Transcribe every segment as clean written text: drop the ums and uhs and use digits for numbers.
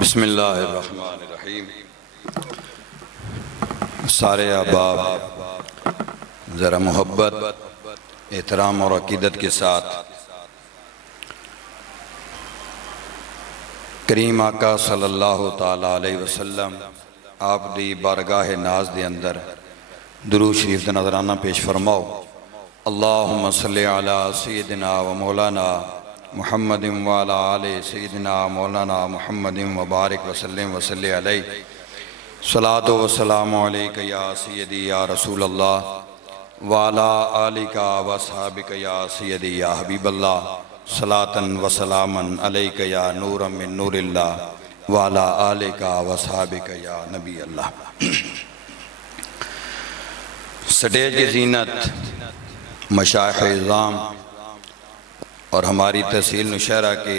बिस्मिल्लाहिर्रहमानिर्रहीम। सारे अहबाब ज़रा मोहब्बत, एहतराम और अक़ीदत के साथ करीम आका सल्लल्लाहु ताला अलैहि वसल्लम आप दी बारगाह नाज दे अंदर दुरूद शरीफ दा नज़राना पेश फरमाओ। अल्लाहुम्मा सल्लि अला सय्यिदिना व मौलाना मुहम्मदिन व अला आले सय्यिदिना मौलाना मुहम्मदिन व बारिक वसल्लिम वसल्लि अलैहि। सलातो व सलामु अलैका या सय्यदी या रसूल अल्लाह व अला आलिका व अस्हाबिका या सय्यदी या हबीबल्लाह। सलातन व सलामन अलैका या नूरम मिन नूरिल्लाह व अला आलिका व अस्हाबिका या नबी अल्लाह। स्टेज की जीनत मशाइख़ इज़ाम और हमारी तहसील नौशहरा के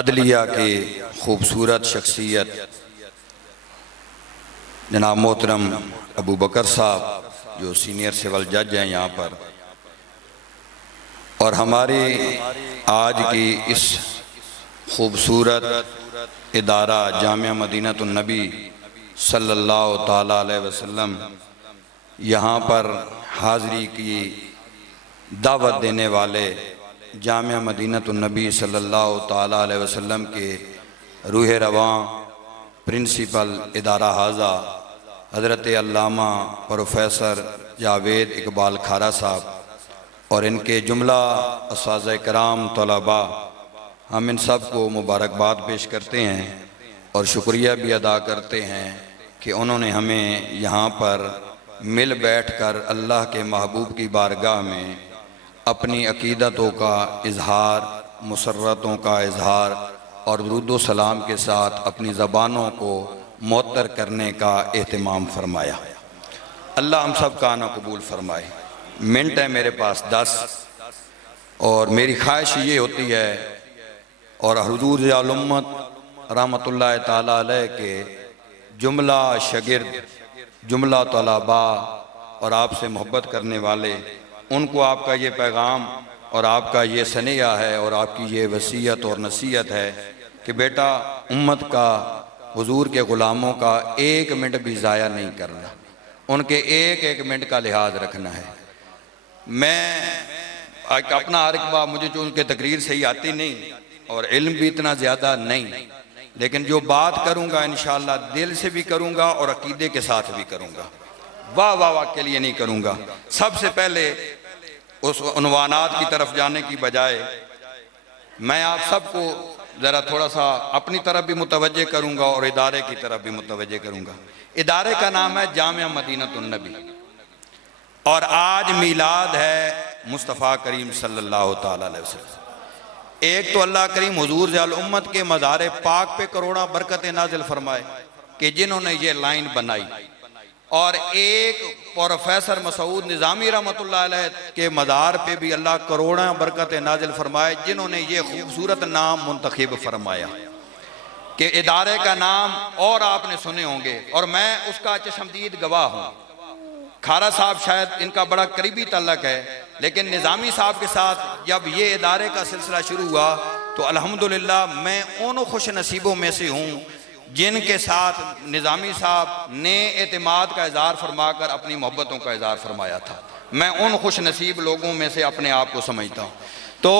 अदलिया के खूबसूरत शख्सियत जनाब मोहतरम अबू बकर साहब जो सीनियर सिविल जज हैं यहाँ पर, और हमारी आज की इस खूबसूरत इदारा जामिया मदीनतुन नबी सल्लल्लाहु ताला अलैहि वसल्लम यहाँ पर हाज़री की दावत देने वाले जामिया मदीनतुन नबी सल्लल्लाहु ताला अलैहि वसल्लम के रूह रवां प्रिंसिपल इदारा हाज़ा हज़रत अल्लामा प्रोफेसर जावेद इकबाल खारा साहब और इनके जुमला उस्ताज़ कराम तलबा, हम इन सब को मुबारकबाद पेश करते हैं और शुक्रिया भी अदा करते हैं कि उन्होंने हमें यहाँ पर मिल बैठकर अल्लाह के महबूब की बारगाह में अपनी अक़ीदतों का इजहार, मुसर्रतों का इजहार और दुरूद व सलाम के साथ अपनी ज़बानों को मुअत्तर करने का एहतमाम फरमाया। अल्लाह हम सब का ना कबूल फरमाए। मिनट है मेरे पास 10 और मेरी ख्वाहिश ये होती है और हुजूर ज़ाल उम्मत रहमतुल्लाह ताला अलैह के जुमला शागिर्द, जुमला तलबा और आपसे मोहब्बत करने वाले, उनको आपका ये पैगाम और आपका ये सनेहा है और आपकी ये वसीयत और नसीहत है कि बेटा उम्मत का, हुजूर के ग़ुलामों का एक मिनट भी ज़ाया नहीं करना, उनके एक एक मिनट का लिहाज रखना है। मैं अपना हरकबा, मुझे जो उनके तकरीर सही आती नहीं और इल्म भी इतना ज़्यादा नहीं, लेकिन जो बात करूँगा इंशाअल्लाह दिल से भी करूँगा और अकीदे के साथ भी करूँगा। वाह वाह वाह के लिए नहीं करूँगा। सबसे पहले उस उन्वानात की तरफ जाने की बजाय मैं आप सबको ज़रा थोड़ा सा अपनी तरफ भी मुतवज्जे करूँगा और इदारे की तरफ भी मुतवज्जे करूँगा। इदारे का नाम है जामिया मदीनतुन नबी और आज मीलाद है मुस्तफ़ा करीम सल्लल्लाहु ताला अलैहि वसल्लम। एक तो अल्लाह करीम हुजूर ज़ाल उम्मत के मज़ार पाक पे करोड़ा बरकतें नाजिल फरमाए कि जिन्होंने ये लाइन बनाई, और एक प्रोफेसर मसूद निज़ामी रहमतुल्लाह अलैह के मज़ार पे भी अल्लाह करोड़ा बरकतें नाजिल फरमाए जिन्होंने ये खूबसूरत नाम मुंतखब फरमाया कि इदारे का नाम और आपने सुने होंगे और मैं उसका चश्मदीद गवाह हूँ। खारा साहब शायद इनका बड़ा करीबी तल्लक है, लेकिन निज़ामी साहब के साथ जब ये इदारे का सिलसिला शुरू हुआ तो अल्हम्दुलिल्लाह मैं उन खुश नसीबों में से हूँ जिनके साथ निज़ामी साहब ने एतमाद का इज़हार फरमाकर अपनी मोहब्बतों का इज़हार फरमाया था। मैं उन खुश नसीब लोगों में से अपने आप को समझता हूँ। तो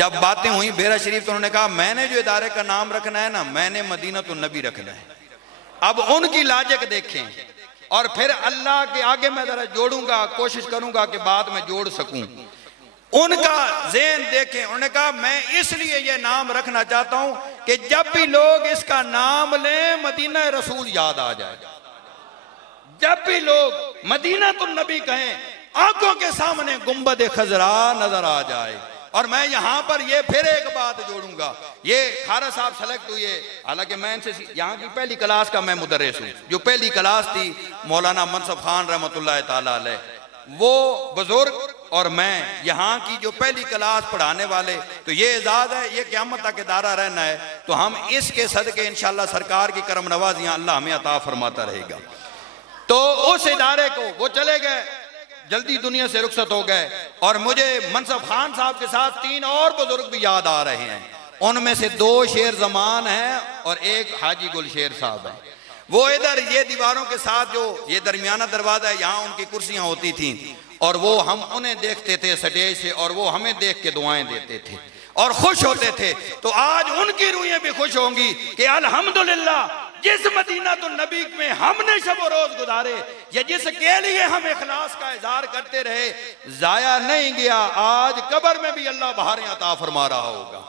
जब बातें हुई बेरा शरीफ, तो उन्होंने कहा मैंने जो इदारे का नाम रखना है ना, मैंने मदीनतुन नबी रखना है। अब उनकी लाजक देखें और फिर अल्लाह के आगे मैं ज़रा जोड़ूंगा, कोशिश करूंगा कि बाद में जोड़ सकूं। उनका ज़हन देखें, उन्होंने कहा मैं इसलिए ये नाम रखना चाहता हूं कि जब भी लोग इसका नाम लें मदीना रसूल याद आ जाए। जब भी लोग मदीनतुन नबी कहें आंखों के सामने गुंबद खजरा नजर आ जाए। और मैं यहाँ पर ये फिर एक बात जोड़ूंगा, ये खारा साहब सेलेक्ट हुए, हालांकि मैं इनसे यहाँ की पहली क्लास का मैं मुदर्रिस हूँ। जो पहली क्लास थी मौलाना मनसब खान रहमतुल्लाह ताला अलैह, वो बुजुर्ग और मैं यहाँ की जो पहली क्लास पढ़ाने वाले, तो ये एजाज़ है, ये क़यामत तक इदारा रहना है। तो हम इसके सदके इंशाअल्लाह सरकार की करम नवाजियाँ अल्लाह हमें अता फरमाता रहेगा। तो उस इदारे को वो चले गए, जल्दी दुनिया से रुखसत हो गए, और मुझे मनसब खान साहब के साथ 3 और बुजुर्ग भी याद आ रहे हैं। उनमें से 2 शेर जमान हैं और एक हाजी गुलशेर साहब हैं। वो इधर ये दीवारों के साथ जो ये दरमियाना दरवाजा है, यहाँ उनकी कुर्सियां होती थीं और वो हम उन्हें देखते थे स्टेज से और वो हमें देख के दुआएं देते थे और खुश होते थे। तो आज उनकी रूहें भी खुश होंगी कि अल्हम्दुलिल्लाह जिस मदीना तो नबी में हमने शब रोज गुजारे या जिसके लिए हम इखलास का इजहार करते रहे, जाया नहीं गया। आज कब्र में भी अल्लाह बहारें अता फरमा रहा होगा।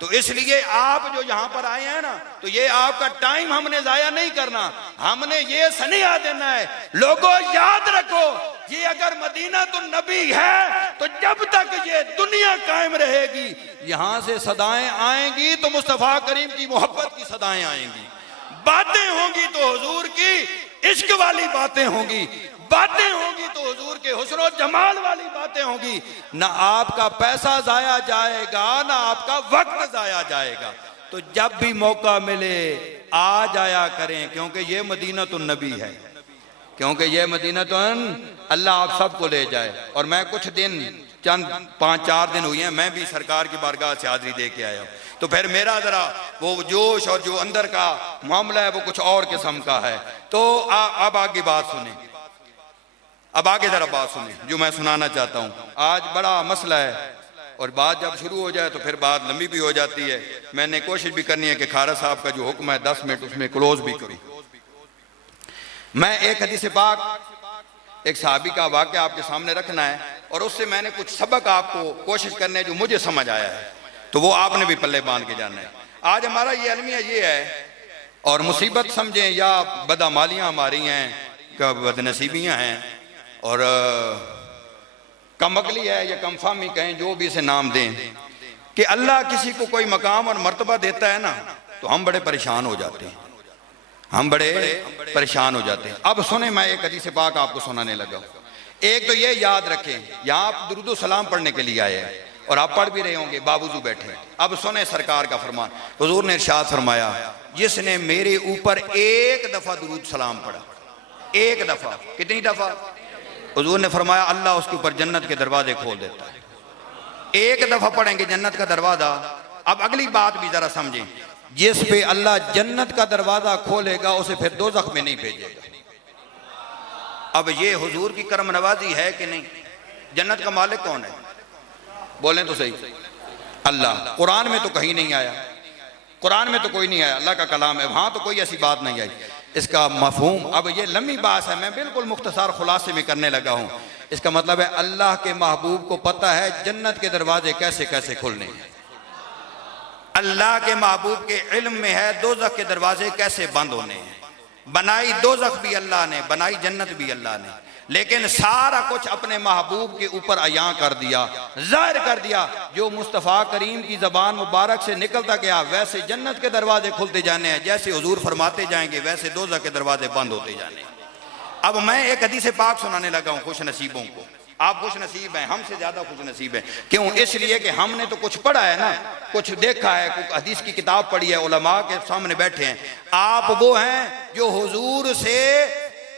तो इसलिए आप जो यहाँ पर आए हैं ना, तो ये आपका टाइम हमने जाया नहीं करना, हमने ये सनिया देना है। लोगों याद रखो, ये अगर मदीना तो नबी है तो जब तक ये दुनिया कायम रहेगी यहाँ से सदाएं आएंगी तो मुस्तफा करीम की मोहब्बत की सदाएं आएंगी। बातें होंगी तो हुजूर की इश्क वाली बातें होंगी, बातें होंगी तो हुजूर के हुस्न और जमाल वाली बातें होंगी। ना आपका पैसा जाया जाएगा, ना आपका वक्त जाया जाएगा। तो जब भी मौका मिले आ जाया करें, क्योंकि ये मदीना तो नबी है, क्योंकि ये मदीना तो अल्लाह आप सबको ले जाए। और मैं कुछ दिन चंद 5-4 दिन हुए हैं, मैं भी सरकार की बारगाह से हाजिरी दे के आया हूँ। तो फिर मेरा जरा वो जोश और जो अंदर का मामला है वो कुछ और किस्म का है। तो अब आगे बात सुने, अब आगे जरा बात सुने जो मैं सुनाना चाहता हूँ। आज बड़ा मसला है और बात जब शुरू हो जाए तो फिर बात लंबी भी हो जाती है। मैंने कोशिश भी करनी है कि खारा साहब का जो हुक्म है 10 मिनट उसमें क्लोज भी करूँ। मैं एक हदीस पाक, एक सहाबी का वाक़या आपके सामने रखना है और उससे मैंने कुछ सबक आपको कोशिश करने है जो मुझे समझ आया है, तो वो आपने भी पल्ले बांध के जाना है। आज हमारा ये अलमिया ये है, और मुसीबत समझें या बदअमालियाँ हमारी हैं, क्या बदनसीबियाँ हैं और कमअक्ली है या कमफामी कहें, जो भी इसे नाम दें, कि अल्लाह किसी को कोई मकाम और मर्तबा देता है ना तो हम बड़े परेशान हो जाते हैं, हम बड़े परेशान हो जाते हैं। अब सुने, मैं एक हदीस पाक आपको सुनाने लगा। एक तो ये याद रखें, यहाँ आप दुरूद सलाम पढ़ने के लिए आए हैं और आप पढ़ भी रहे होंगे, बावजूद बैठे। अब सुने सरकार का फरमान, हुजूर ने इरशाद फरमाया, जिसने मेरे ऊपर एक दफा दुरूद सलाम पढ़ा, एक दफा, कितनी दफा? हुजूर ने फरमाया अल्लाह उसके ऊपर जन्नत के दरवाजे खोल देता है। एक दफा पढ़ेंगे जन्नत का दरवाजा। अब अगली बात भी जरा समझें, जिस पे अल्लाह जन्नत का दरवाजा खोलेगा उसे फिर दोज़ख में नहीं भेजेगा। अब ये हुजूर की करम नवाजी है कि नहीं? जन्नत का मालिक कौन है? बोलें तो सही। अल्लाह। कुरान में तो कहीं नहीं आया, कुरान में तो कोई नहीं आया, अल्लाह का कलाम है, वहां तो कोई ऐसी बात नहीं आई। इसका मफहूम, अब ये लंबी बात है, मैं बिल्कुल मुख्तसार खुलासे में करने लगा हूं। इसका मतलब है अल्लाह के महबूब को पता है जन्नत के दरवाजे कैसे कैसे खुलने हैं। अल्लाह के महबूब के इल्म में है दोज़ख के दरवाजे कैसे बंद होने हैं। बनाई दोज़ख भी अल्लाह ने, बनाई जन्नत भी अल्लाह ने, लेकिन सारा कुछ अपने महबूब के ऊपर अयां कर दिया, जाहिर कर दिया। जो मुस्तफ़ा करीम की ज़बान मुबारक से निकलता गया वैसे जन्नत के दरवाजे खुलते जाने हैं, जैसे हुजूर फरमाते जाएंगे वैसे दोज़ख के दरवाजे बंद होते जाने। अब मैं एक हदीस पाक सुनाने लगा हूँ खुश नसीबों को। आप खुश नसीब हैं, हमसे ज्यादा खुश नसीब हैं। क्यों? इसलिए कि हमने तो कुछ पढ़ा है ना, कुछ देखा है, कुछ हदीस की किताब पढ़ी है, उलमा के सामने बैठे हैं। आप वो हैं जो हुजूर से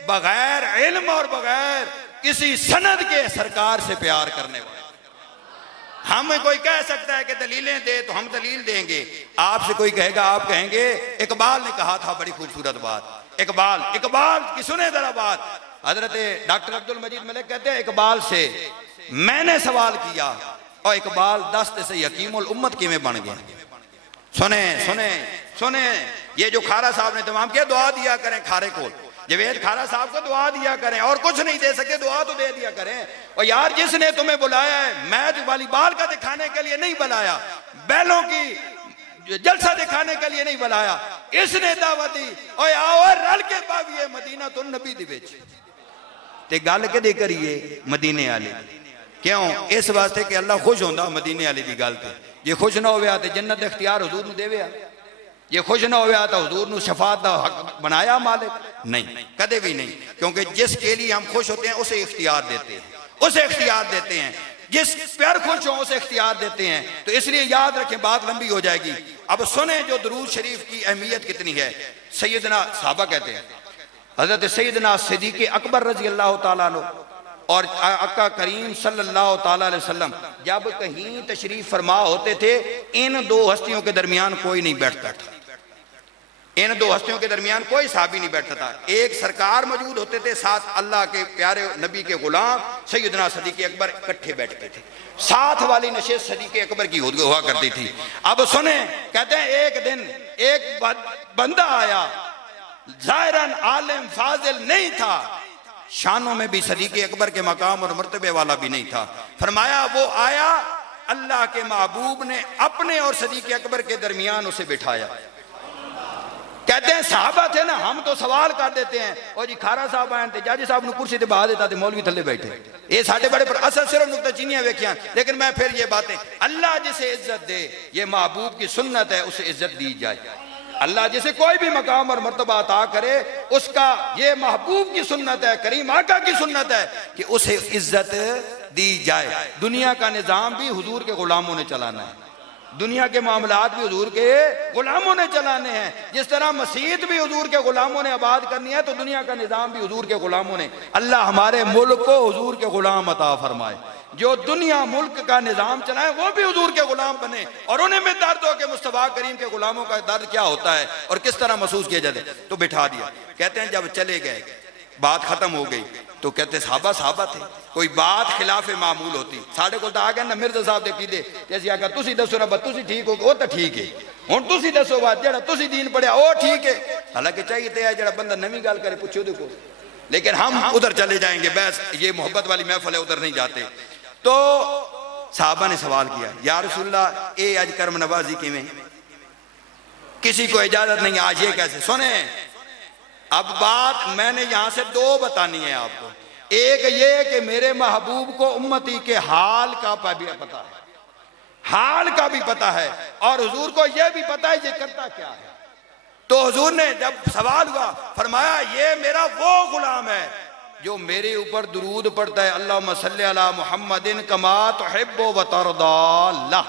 बगैर इल्म और बगैर किसी सनद के सरकार से प्यार करने वाले। हमें कोई कह सकता है कि दलीलें दे तो हम दलील देंगे, आपसे कोई कहेगा आप कहेंगे। इकबाल ने कहा था बड़ी खूबसूरत बात, इकबाल की सुने जरा बात। हजरत डॉक्टर अब्दुल मजीद मलिक कहते हैं इकबाल से मैंने सवाल किया और इकबाल दस्त से यकीमुल उम्मत किमें बन गए। सुने सुने सुने, ये जो खारा साहब ने तमाम किया, दुआ दिया करें खारे को, जवेद खारा साहब को दुआ दिया करें, और कुछ नहीं दे सके दुआ तो दे दिया करें। और यार जिसने तुम्हें बुलाया है मैच वॉलीबॉल का दिखाने के लिए नहीं बुलाया, बैलों की जलसा दिखाने के लिए नहीं बुलाया, इसने दावत दी और आओ रल के पाविए मदीना तो नबी दी विच ते गल कदे करिए मदीने वाले। क्यों? इस वास्ते कि अल्लाह खुश होंदा मदीने वाले की गल ते। जे खुश ना होया ते जन्नत इख्तियार हुजूर नूं देवे, जे खुश ना होया तो हुजूर नूं शफाअत दा हक बनाया मालिक? नहीं, कदे भी नहीं। क्योंकि जिसके लिए हम खुश होते हैं उसे इख्तियार देते हैं, उसे इख्तियार देते हैं, जिस पर खुश हो उसे इख्तियार देते हैं। तो इसलिए याद रखें, बात लंबी हो जाएगी। अब सुने जो दुरूद शरीफ की अहमियत कितनी है। सैयदना साहबा कहते हैं हजरत सैयदना सिद्दीक़ अकबर रजी अल्लाह तआला अन्हु, और आका करीम सल्लल्लाहु ताला अलैहि वसल्लम जब कहीं तशरीफ फरमा होते थे, इन दो हस्तियों के दरमियान कोई नहीं बैठता था। इन दो हस्तियों के दरमियान कोई साहबी नहीं बैठता था। एक सरकार मौजूद होते थे, साथ अल्लाह के प्यारे नबी के गुलाम सैयदना सदीक अकबर इकट्ठे बैठते थे। साथ वाली नशिस्त सदीक अकबर की हुआ करती थी। अब सुने, कहते हैं एक दिन एक बंदा आया, जाहिरन आलिम फाजिल नहीं था, शानों में भी सदीक अकबर के मकाम और मर्तबे वाला भी नहीं था। फरमाया वो आया, अल्लाह के महबूब ने अपने और सदीक अकबर के दरमियान उसे बिठाया। कहते हैं साहबा थे ना, हम तो सवाल कर देते हैं, और जी खारा साहब आए थे, जाजी साहब ने कुर्सी ते बहा देता थे, मौलवी थले बैठे, ये साढ़े बड़े पर असल सिर्फ नुकता चीनियां वेखियां। लेकिन मैं फिर ये बातें, अल्लाह जिसे इज्जत दे, ये महबूब की सुन्नत है, उसे इज्जत दी जाए। अल्लाह जिसे कोई भी मकाम और मर्तबा अता करे, उसका ये महबूब की सुन्नत है, करीम आका की सुन्नत है कि उसे इज्जत दी जाए। दुनिया का निजाम भी हुजूर के गुलामों ने चलाना है, दुनिया के मामलात भी हुजूर के गुलामों ने चलाने हैं। जिस तरह मस्जिद भी हुजूर के गुलामों ने आबाद करनी है, तो दुनिया का निजाम भी हुजूर के गुलामों ने। अल्लाह हमारे मुल्क को हुजूर के गुलाम अता फरमाए, जो दुनिया मुल्क का निजाम चलाए वो भी हुजूर के गुलाम बने, और उन्हें में दर्द हो कि मुस्तफा करीम के गुलामों का दर्द क्या होता है और किस तरह महसूस किया जाता है। तो बिठा दिया। कहते हैं जब चले गए, बात खत्म हो गई, तो कहते साहबा साहबा थे, कोई बात खिलाफ मामूल होती, साढ़े को आ गए ना मिर्जा साहब दे कीदे, जैसे आखा तुसी दसो ना, तुसी ठीक हो, वो तो ठीक है, हुण तुसी दसो बात, जेड़ा तुसी दीन पढ़िया वो ठीक है। हालांकि चाहिए तो है जेड़ा बंदा नवी गल करे पूछो उहदे को, लेकिन हम उधर चले जाएंगे, बस ये मोहब्बत वाली महफिल है, उधर नहीं जाते। तो साहबा ने सवाल किया, या रसूलल्लाह ये अज कर्म नवाजी किवें, किसी को इजाजत नहीं, आज ये कैसे? सुने, अब बात मैंने यहां से दो बतानी है आपको। एक ये कि मेरे महबूब को उम्मती के हाल का भी पता है, हाल का भी पता है, और हुजूर को यह भी पता है ये करता क्या है। तो हुजूर ने जब सवाल हुआ, फरमाया ये मेरा वो गुलाम है जो मेरे ऊपर दुरूद पढ़ता है, अल्लाहुम्मा सल्ली अला मुहम्मदिन कमा तुहिब्बु व तर्दा।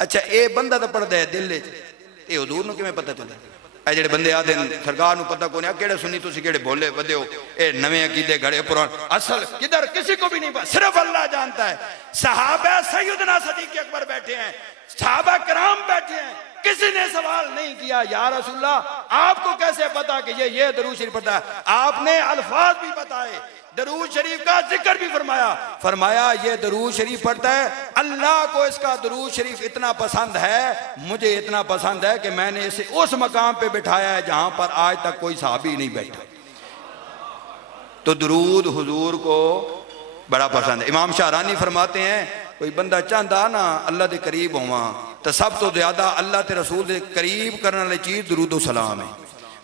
अच्छा, ये बंदा तो पढ़ता है दिल च, ये हुजूर को किवें पता चले? ए जेड़े बंदे आते सरकार को पता कोने, केड़े सुन्नी तुसी केड़े भोले बंदे हो, ए नवे अकीदे घड़े पुराने, असल किधर किसी को भी नहीं पता, सिर्फ अल्लाह जानता है। सहाबा सैयदना सदीक अकबर बैठे हैं, सहाबा कराम बैठे हैं, किसी ने सवाल नहीं किया या रसूलल्लाह आपको कैसे पता कि ये दरूद शरीफ पढ़ता है? आपने अल्फाज भी बताए, दरूद शरीफ का जिक्र भी फरमाया, फरमाया ये दरूद शरीफ पढ़ता है, अल्लाह को इसका दरूद शरीफ इतना पसंद है, मुझे इतना पसंद है कि मैंने इसे उस मकाम पे बिठाया है जहां पर आज तक कोई सहाबी नहीं बैठा। तो दरूद हुजूर को बड़ा पसंद है। इमाम शाहरानी फरमाते हैं, कोई बंदा चाहता ना अल्लाह के करीब होवा, तो सब तो ज्यादा अल्लाह के रसूल के करीब करने वाली चीज दरूद सलाम है।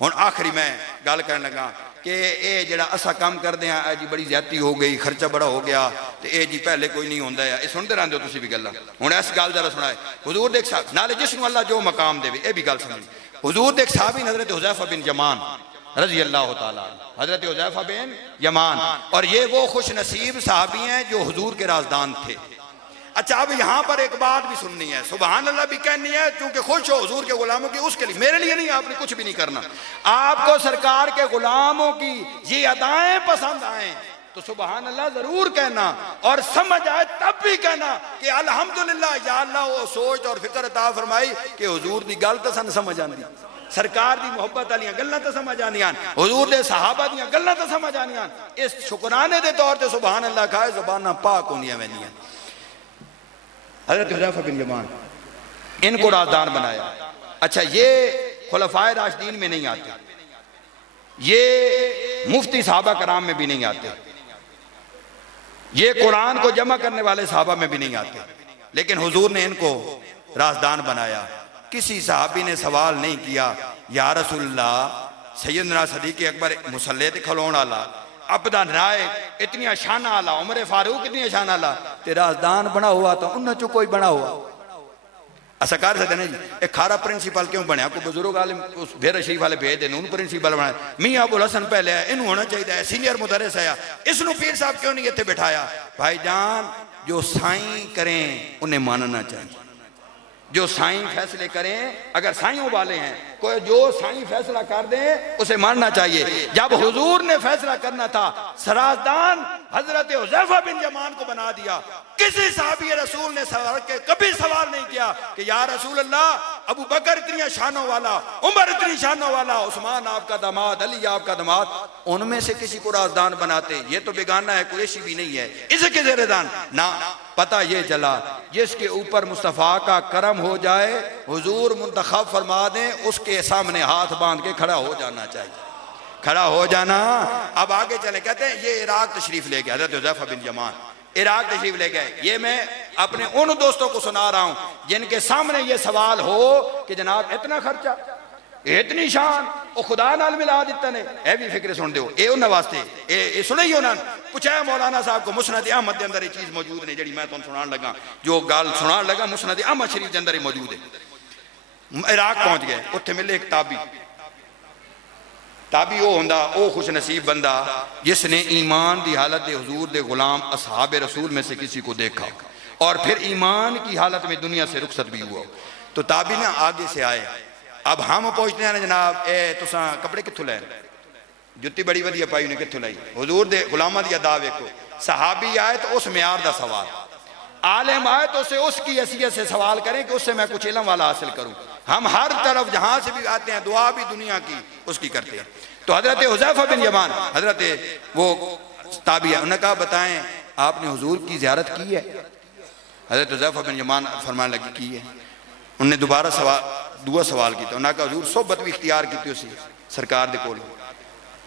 हुण आखिरी मैं गल करन लगा कि ये जड़ा असा काम करते हैं, जी बड़ी ज्यादती हो गई, खर्चा बड़ा हो गया, तो ये जी पहले कोई नहीं होंदा है, ये सुनते रहते हो तुसी भी गल्लां। हुण इस गल जरा सुनाए, हुजूर देख साहब नाले जिसनूं अल्लाह जो मकाम देवे, ये भी गल समझ। हुजूर देख साहबी हजरत हुज़ैफा बिन यमान रजी अल्लाह ताला, हजरत हुज़ैफा बिन यमान, और ये वो खुश नसीब साहबी हैं जो हुजूर के राजदान थे। अच्छा, अब यहाँ पर एक बात भी सुननी है, सुभान अल्लाह भी कहनी है, क्योंकि खुश हो हुजूर के गुलामों की, उसके लिए, मेरे लिए नहीं, आपने कुछ भी नहीं करना। आपको सरकार के गुलामों की ये अदाएं पसंद आए तो सुभान अल्लाह जरूर कहना, और समझ आए तब भी कहना कि अल्हम्दुलिल्लाह, या अल्लाह वो सोच और फिक्र अता फरमाई कि हुजूर दी गल तो सन समझ आंदी, सरकार दी मोहब्बत वाली गल्लां तो समझ आंदियां, हुजूर दे सहाबा दी गल्लां तो समझ आंदियां। इस शुकराने दे तौर ते सुभान अल्लाह खाए, ज़ुबानां पाक होंदियां वेंदियां। हज़रत हुज़ैफा बिन यमान, इनको राजदान बनाया। अच्छा, ये खुलफाए राशिदीन में नहीं आते, ये मुफ्ती साहबा कराम में भी नहीं आते, ये कुरान को जमा करने वाले साहबा में भी नहीं आते, लेकिन हुजूर ने इनको राजदान बनाया। किसी साहबी ने सवाल नहीं किया, या रसूलल्लाह सैयदना सदीक अकबर मुसल्ले ते खलोण वाला, अपदा राय इतनी शाना आला, उमर फारूक इतनी शाना आला, ते राजदान बना हुआ तो उन चो कोई बना हुआ असा कर सकते नहीं जी। एक खारा प्रिंसीपल क्यों बनया, कोई बुजुर्ग आलिम उस भेर शरीफ वाले भेज देने, उन्होंने प्रिंसीपल बनाया। मियां अबुल हसन पहले है, इनू होना चाहिए सीनियर मुदरस है, इसनू पीर साहब क्यों नहीं इत्थे बिठाया? भाईजान, जो साईं करें उन्हें मानना चाहिए, जो साईं फैसले करें, अगर साईयों वाले हैं, कोई जो साईं फैसला कर दें उसे मानना चाहिए। जब हुजूर ने फैसला करना था, सराजदान हजरत हुज़ैफा बिन यमान को बना दिया। किसी साहबी रसूल ने कभी सवाल नहीं किया कि या रसूल अल्लाह, अबू बकर इतनी शानों वाला, उमर इतनी शानों वाला, उस्मान आपका दामाद, अली आपका दामाद, उनमें से किसी को राजदान बनाते? ये तो बेगाना है, कुरैशी भी नहीं है, इसके ज़ेरेदान ना। पता ये चला जिसके ऊपर मुस्तफ़ा का करम हो जाए, हुजूर मुंतखब फरमा दें, उसके सामने हाथ बांध के खड़ा हो जाना चाहिए, खड़ा हो जाना। अब आगे चले, कहते हैं ये इराक तशरीफ ले गए, हज़रत हुज़ैफा बिन यमान इराक तशरीफ ले गए। ये मैं अपने उन दोस्तों को सुना रहा हूं जिनके सामने ये सवाल हो कि जनाब इतना खर्चा, इतनी शान, वो खुदा नाल मिला दिता ने, ए भी फिक्र सुन दो, ए उन्होंने वास्ते ए सुनी उन्होंने पूछा मौलाना साहब को, मुस्नद अहमद के अंदर ये चीज मौजूद नहीं जी मैं तुम सुनान लगा, जो गल सुनान लगा मुस्नद अहमद शरीफ के अंदर ही मौजूद है। इराक पहुंच गए, उत्थे मिले एक ताबी वो होंदा, वो खुश नसीब बंदा जिसने ईमान की हालत दे हुजूर दे गुलाम असहाब रसूल में से किसी को देखा और फिर ईमान की हालत में दुनिया से रुखसत भी हुआ। तो ताबी ना आगे से आए, अब हम पहुंचते हैं जनाब, ए तुसा कपड़े कित्थों लैन, जुत्ती बड़ी वधिया पाई उन्हें कित्थों लाई, हुजूर दे गुलामां दी अदा वेखो। सहाबी आए तो उस म्यार दा सवाल, आलिम आए तो उसे उसकी हैसियत से सवाल करें कि उससे मैं कुछ इल्म वाला हासिल करूं। हम हर तरफ जहां से भी आते हैं दुआ भी दुनिया की उसकी करते हैं। तो हजरत हुज़ैफा बिन यमान, हजरत वो ताबिया, उन्होंने कहा बताएं आपने हुजूर की ज़ियारत की है? हजरत हुज़ैफा बिन यमान फरमाने लगे की है। उन्होंने दोबारा दूआ सवाल किया, उन्होंने कहा हुजूर सोबत भी इख्तियार की उसी सरकार दे कोल,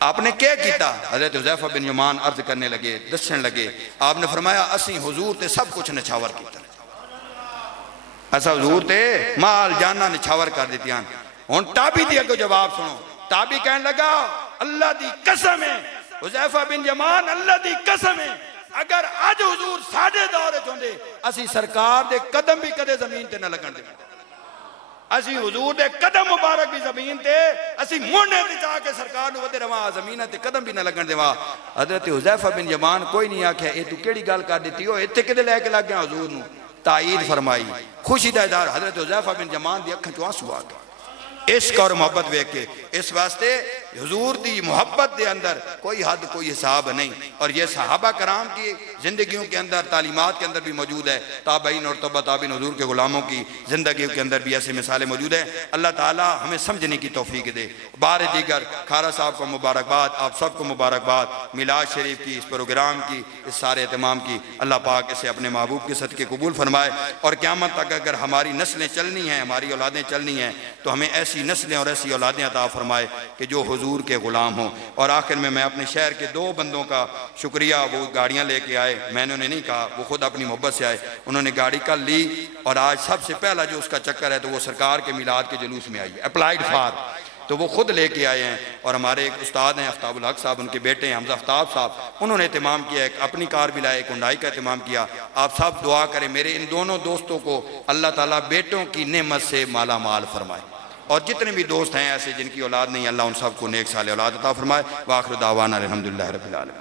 आपने क्या किया? हजरत हुज़ैफा बिन यमान अर्ज करने लगे, दसन लगे, आपने फरमाया असी हुजूर ते सब कुछ निछावर किया, असा हुजूर ते माल जाना निछावर कर दित्तियां। हुण ताबी दी अगो जवाब सुनो। ताबी कहने लगा अल्लाह दी कसम है हुज़ैफा बिन यमान, अल्लाह दी कसम है, अगर अज हुजूर साडे दौर च होंदे असी सरकार दे कदम भी कदे जमीन ते न लगन दे, असी हुजूर दे कदम मुबारक भी जमीन ते असी मुंडे ते जाके सरकार नु वदे रवा, जमीन ते कदम भी न लगन देवा। हजरत हुज़ैफा बिन यमान कोई नहीं आख्या ए तू केड़ी गल कर दित्ती हो, इत्थे किदे लेके लग गया हुजूर नु, ताईद फरमाई, खुशी दा इज़हार। हजरत हुज़ैफा बिन यमान दी अखां चों आंसू आ गए इश्क और मोहब्बत वेख के। इस वास्ते हुजूर दी मोहब्बत के अंदर कोई हद कोई हिसाब नहीं, और ये सहाबा कराम की जिंदगियों के अंदर तालीमात के अंदर भी मौजूद है, ताबईन और तबा ताबीन हुजूर के गुलामों की जिंदगी के अंदर भी ऐसी मिसालें मौजूद है। अल्लाह ताला हमें समझने की तौफीक दे। बार दीगर खारा साहब को मुबारकबाद, आप सबको मुबारकबाद मिलाद शरीफ की, इस प्रोग्राम की, इस सारे एहतमाम की। अल्लाह पाक इसे अपने महबूब के सदके कबूल फरमाए, और क़यामत तक अगर हमारी नस्लें चलनी हैं, हमारी औलादें चलनी हैं, तो हमें ऐसी नस्लें और ऐसी औलादें अता फरमाए कि जो हुजूर के गुलाम हों। और आखिर में मैं अपने शहर के दो बंदों का शुक्रिया, वो गाड़ियाँ लेके आए, मैंने उन्हें नहीं कहा, वो खुद अपनी मोहब्बत से आए, उन्होंने गाड़ी कल ली, और आज सबसे पहला जो उसका चक्कर है तो वो सरकार के मिलाद के जुलूस में आई, अप्लाइड फार, तो वो खुद लेके आए हैं। और हमारे एक उस्ताद हैं आफ्ताबुल हक साहब, उनके बेटे हैं हमजा आफ्ताब साहब, उन्होंने एहतमाम किया, एक अपनी कार भी लाए, एक हुंडई का एहतमाम किया। आप सब दुआ करें मेरे इन दोनों दोस्तों को अल्लाह ताला बेटों की नेमत से माला माल फरमाए, और जितने भी दोस्त हैं ऐसे जिनकी औलाद नहीं, अल्लाह उन सबको नेक साले औलाद अता फरमाए। व आखिर दावाना अल्हम्दुलिल्लाहि रब्बिल आलमीन।